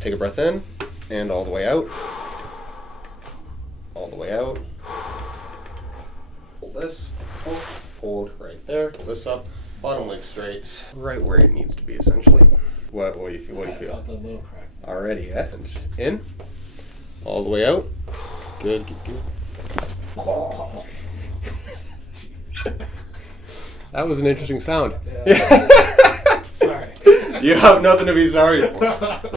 Take a breath in, and all the way out. All the way out. Hold this. Hold right there. Pull this up. Bottom leg straight. Right where it needs to be, essentially. What do you feel? What do you feel? I felt a little crack there. Already, yeah. And in. All the way out. Good, good, good. That was an interesting sound. Yeah. Sorry. You have nothing to be sorry for.